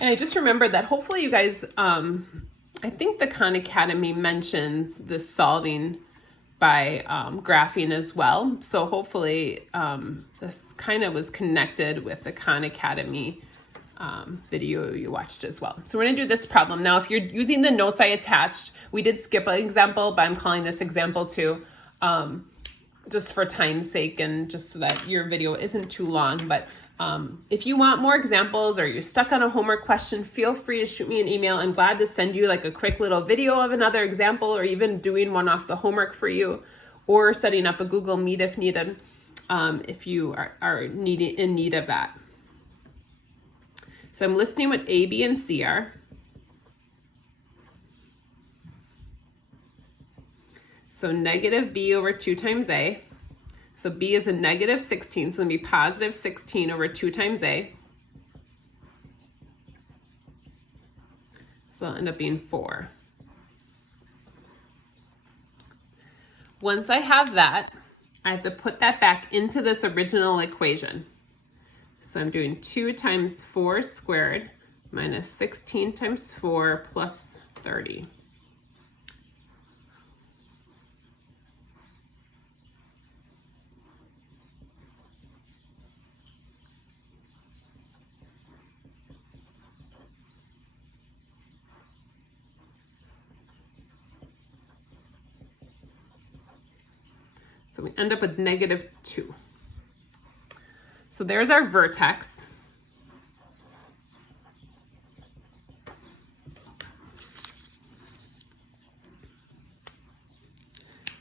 And I just remembered that hopefully you guys, I think the Khan Academy mentions the solving by graphing as well. So hopefully this kind of was connected with the Khan Academy video you watched as well. So we're gonna do this problem. Now, if you're using the notes I attached, we did skip an example, but I'm calling this example 2, just for time's sake and just so that your video isn't too long. But if you want more examples or you're stuck on a homework question, feel free to shoot me an email. I'm glad to send you like a quick little video of another example, or even doing one off the homework for you, or setting up a Google Meet if needed, if you are in need of that. So I'm listing what A, B, and C are. So negative B over 2 times A. So B is a negative 16, so it'll be positive 16 over 2 times A. So it'll end up being 4. Once I have that, I have to put that back into this original equation. So I'm doing 2 times 4 squared minus 16 times 4 plus 30. So we end up with negative 2. So there's our vertex.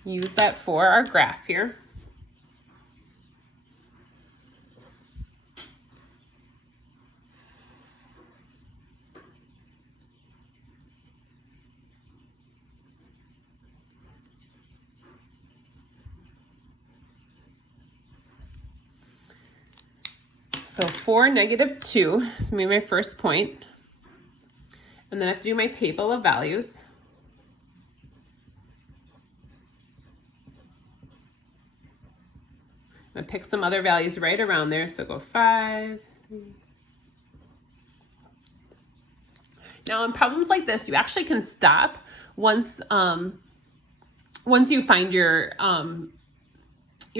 Use that for our graph here. So 4, negative 2 is going to be my first point. And then I have to do my table of values. I'm going to pick some other values right around there. So go 5. Now in problems like this, you actually can stop once you find your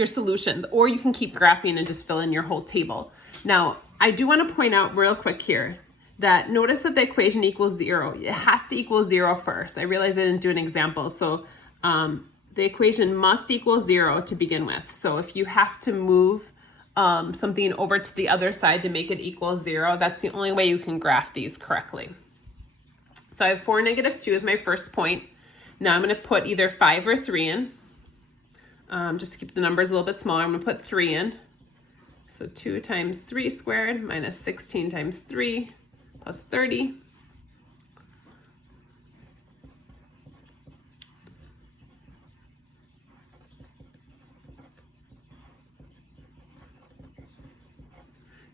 solutions, or you can keep graphing and just fill in your whole table. Now, I do want to point out real quick here that notice that the equation equals 0. It has to equal 0 first. I realize I didn't do an example. So the equation must equal 0 to begin with. So if you have to move something over to the other side to make it equal 0, that's the only way you can graph these correctly. So I have 4, negative 2 as my first point. Now I'm going to put either 5 or 3 in. Just to keep the numbers a little bit smaller, I'm going to put 3 in. So 2 times 3 squared minus 16 times 3 plus 30.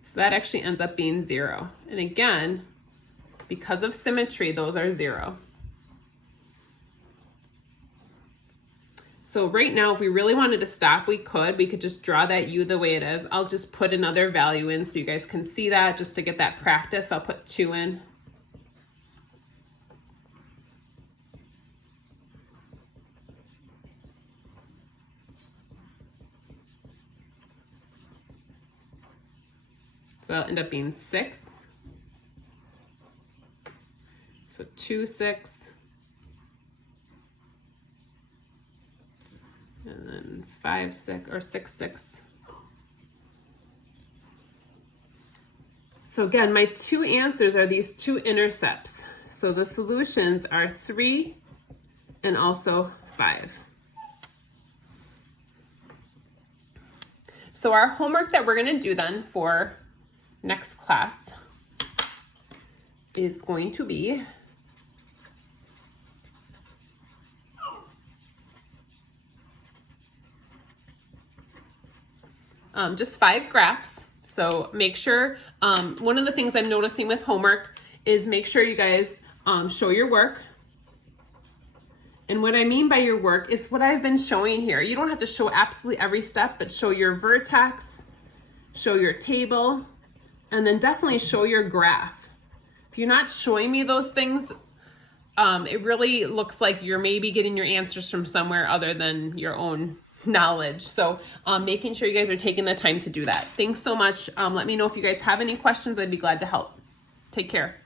So that actually ends up being 0. And again, because of symmetry, those are 0. So right now, if we really wanted to stop, we could just draw that U the way it is. I'll just put another value in so you guys can see that, just to get that practice. I'll put 2 in. So that'll end up being 6. So 2, 6. And then 5, 6, or 6, 6. So again, my 2 answers are these 2 intercepts. So the solutions are 3 and also 5. So our homework that we're going to do then for next class is going to be just 5 graphs. So make sure, one of the things I'm noticing with homework is make sure you guys show your work. And what I mean by your work is what I've been showing here. You don't have to show absolutely every step, but show your vertex, show your table, and then definitely show your graph. If you're not showing me those things, it really looks like you're maybe getting your answers from somewhere other than your own knowledge. So making sure you guys are taking the time to do that. Thanks so much. Let me know if you guys have any questions. I'd be glad to help. Take care.